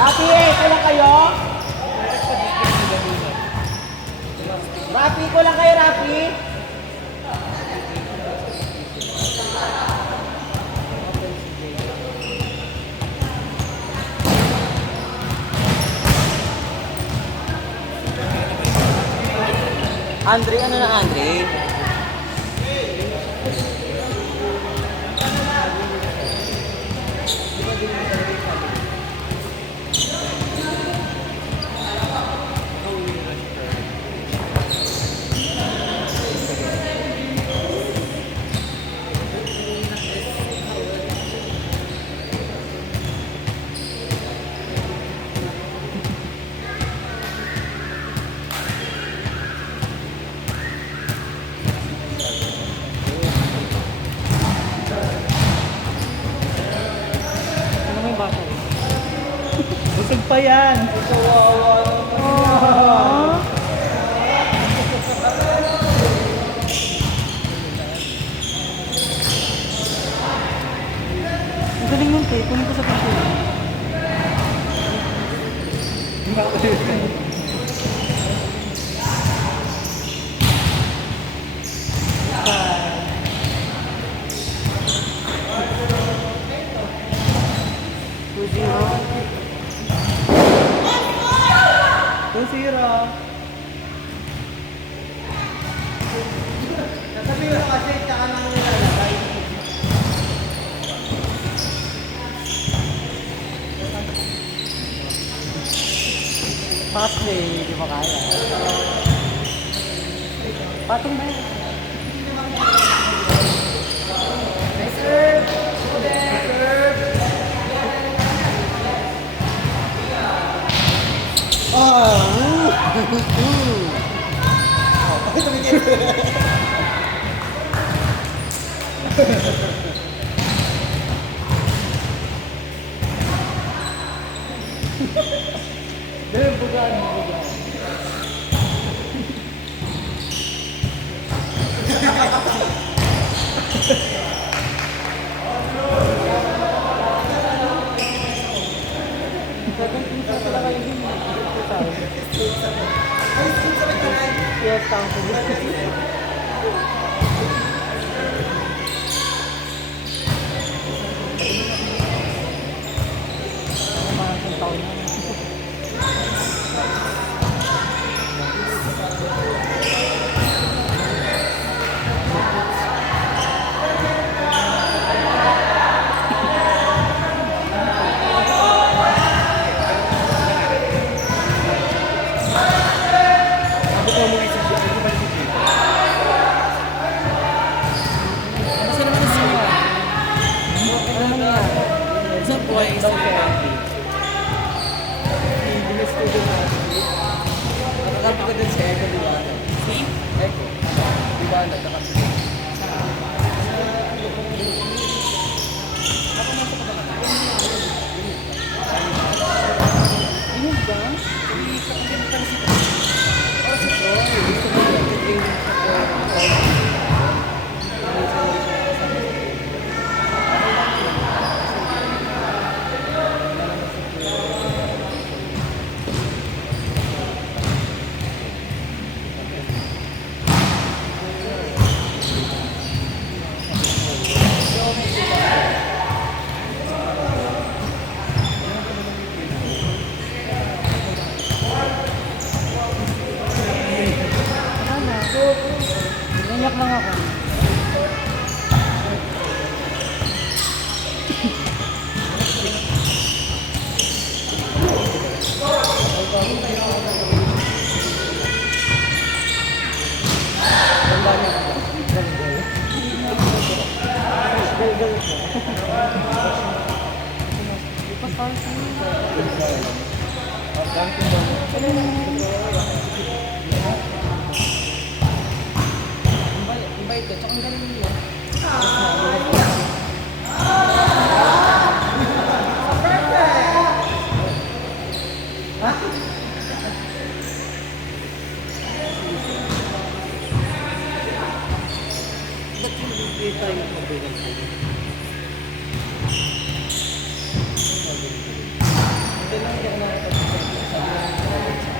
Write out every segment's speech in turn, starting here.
Rapi, kulang kayo? Rapi, kulang kayo, Rapi? Andre, ano na Andre? Busog pa yan. Ang galing nun, te. Kunin ko sa picture. Sira. Nasabi ko kasi tsaka nang nilalagay. Fast play, di ba kaya? Patong ba yun? Serve! Serve! Bakit tumingin? Dahil bugaan. Yes, thank you. Nakakampi ko din si Eko, di ba? Si? Eko. Di ba? Nagkakampi ko. Ano ba? Hindi ka pa si Troy. Oh, si Troy. Gusto ko yung training sa Troy. Nanyak lang ako. Thank you. ito, tsaka ang galing nila. Ba't hindi tayo mabilang ko? Ito lang yung nakakapagsabi sa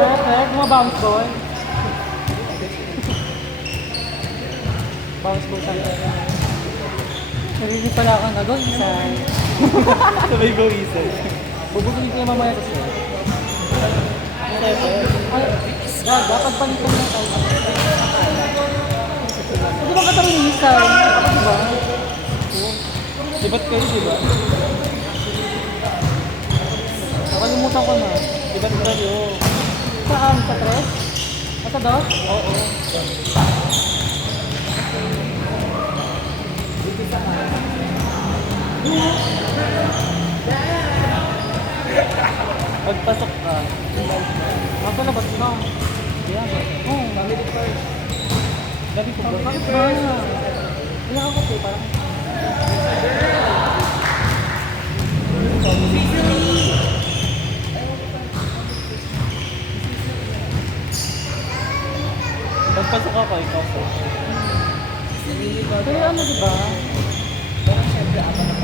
Perfect, bounce ball. Bounce ball tayo. Sarili pala kang go isay. Sabay go isa. Bubugin kayo mamaya sa set. Ay, dapat balikan na tayo. Hindi ba katarin yung isay? Ako diba? Dibat kayo diba? Nakalimutan ko na. Dibat kayo. Saan? Sa tres? Sa dos? Oo. Pagpasok ka. Ako labas na. Kaya ba? Oo. Family first. Gabi ko ba? Bakit ba? Ilang ako po parang. Pagpasok ako, ikaw po. Pero ano diba? Parang syempre ako na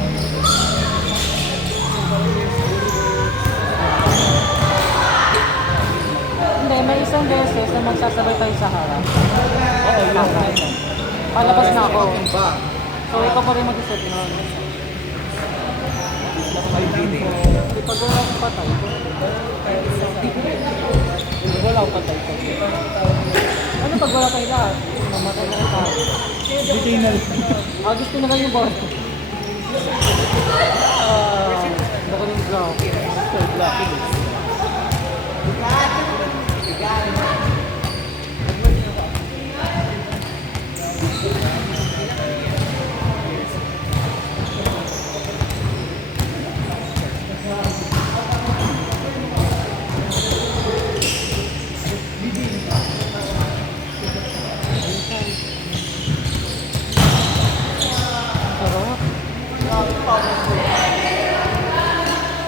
Hindi, may isang beses na magsasabay tayo sa harap. Oo, yun. Palabas na ako. So, ikaw pa rin mag-isip nun. Hindi pag wala akong patay. Pag wala akong patay. Ano pag wala tayo lahat? Mamatay na tayo. Bigay na lang. Gusto na lang yung boss. Baka ng ground. So, lucky.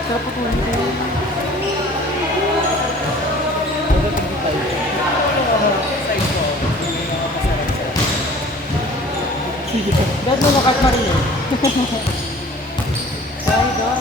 Sarap po tuloy ko. Dad mo nakat na rin eh. Sorry, God.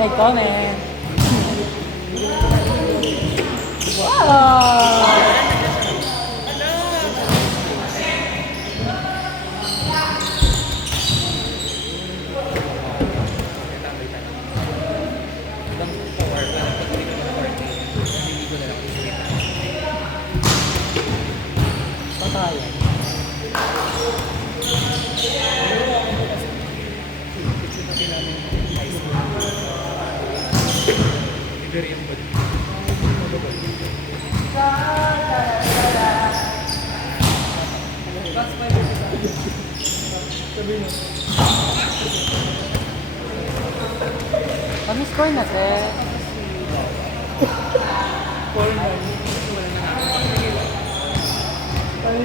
Side comment. Wow! Patayan. Sabi mo. Corn na, te. Corn na. Wala na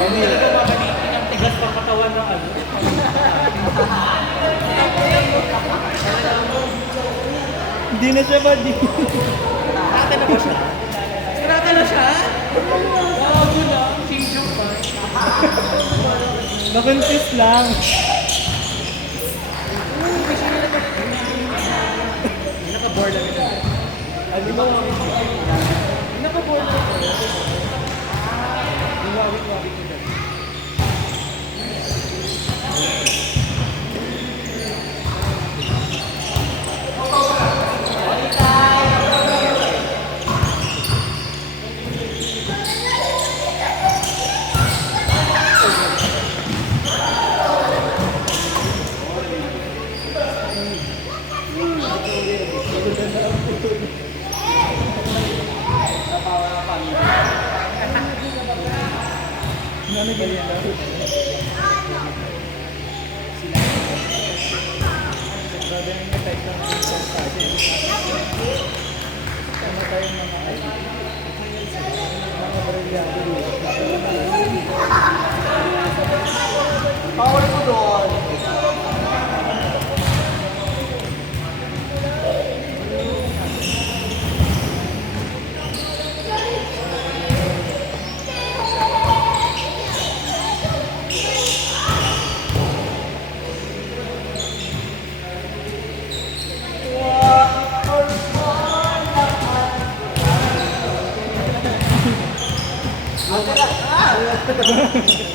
Ang tigas ng katawan ng ano. Hindi na siya ba? Sarata na ba siya? Sarata na siya? Bago na. Change pa. Nakuntis lang. Naka-board lang ito. Ano ba? Naka-board lang ito. Wawit-wawit ito. Ano ba yan? Grabe ang effect ng ano tayong mga brilyado. Power ko doon.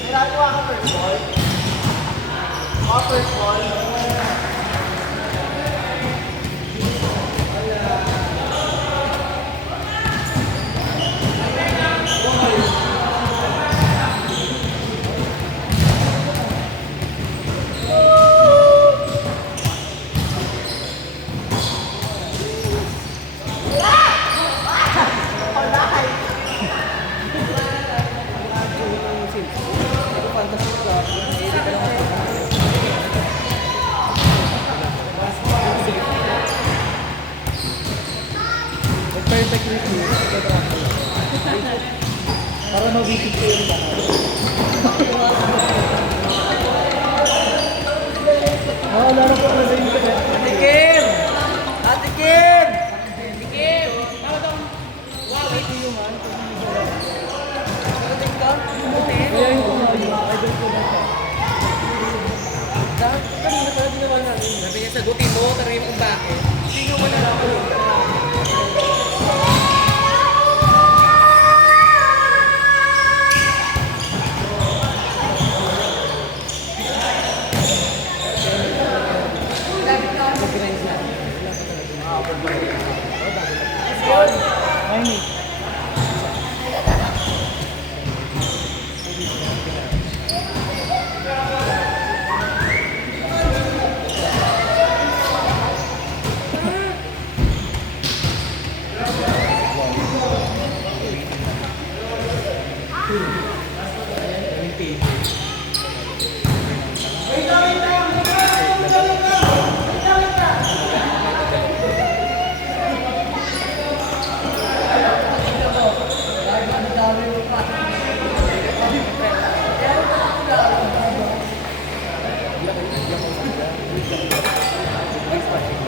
Ginagawa ka first ball. First ball. Perfect review. Para mabisip ko yung lahat. Wala na po na yung kadet. Ate Kim! Ate Kim! Ate Kim! Ano daw? Wawit yung man. Ano ka? Kaya yung kumali, idol ko na siya. Dahil kanina pala ginawa namin. Sabi niya, sagutin mo, taray mo kung bakit. Sino mo na lang ako. Ayun eh. Next part.